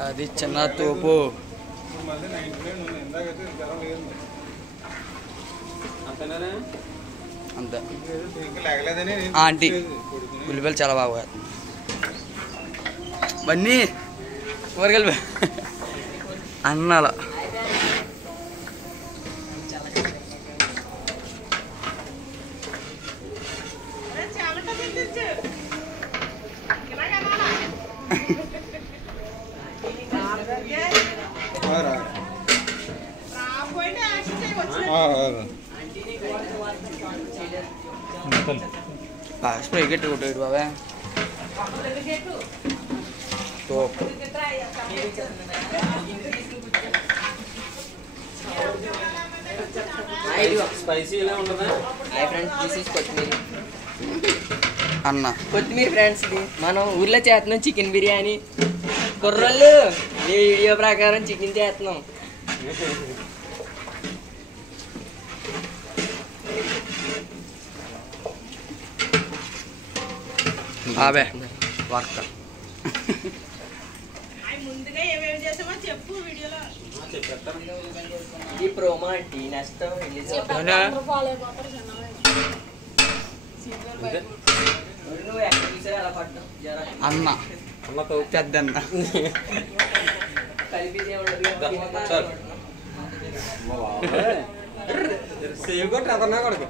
అది చిన్న తోపు అంతే. ఆంటీ ఉల్లిపాయలు చాలా బాగా బన్నీ కూరగాయలు అన్నాల స్ప్రే గట్టి కొట్టాడు బాబా తోపు. అన్న కొత్తిమీర ఫ్రెండ్స్, ఇది మనం ఊర్లో చేస్తున్నాం చికెన్ బిర్యానీ. కుర్రోళ్ళు ఈ వీడియో ప్రకారం చికెన్ చేస్తున్నాం. బాబే వర్క్ ఇది ప్రోమో అంటే నెక్స్ట్ అన్న పెద్దన్న కలిపి సేవ్ కొట్టి అదన్నా కొడుకు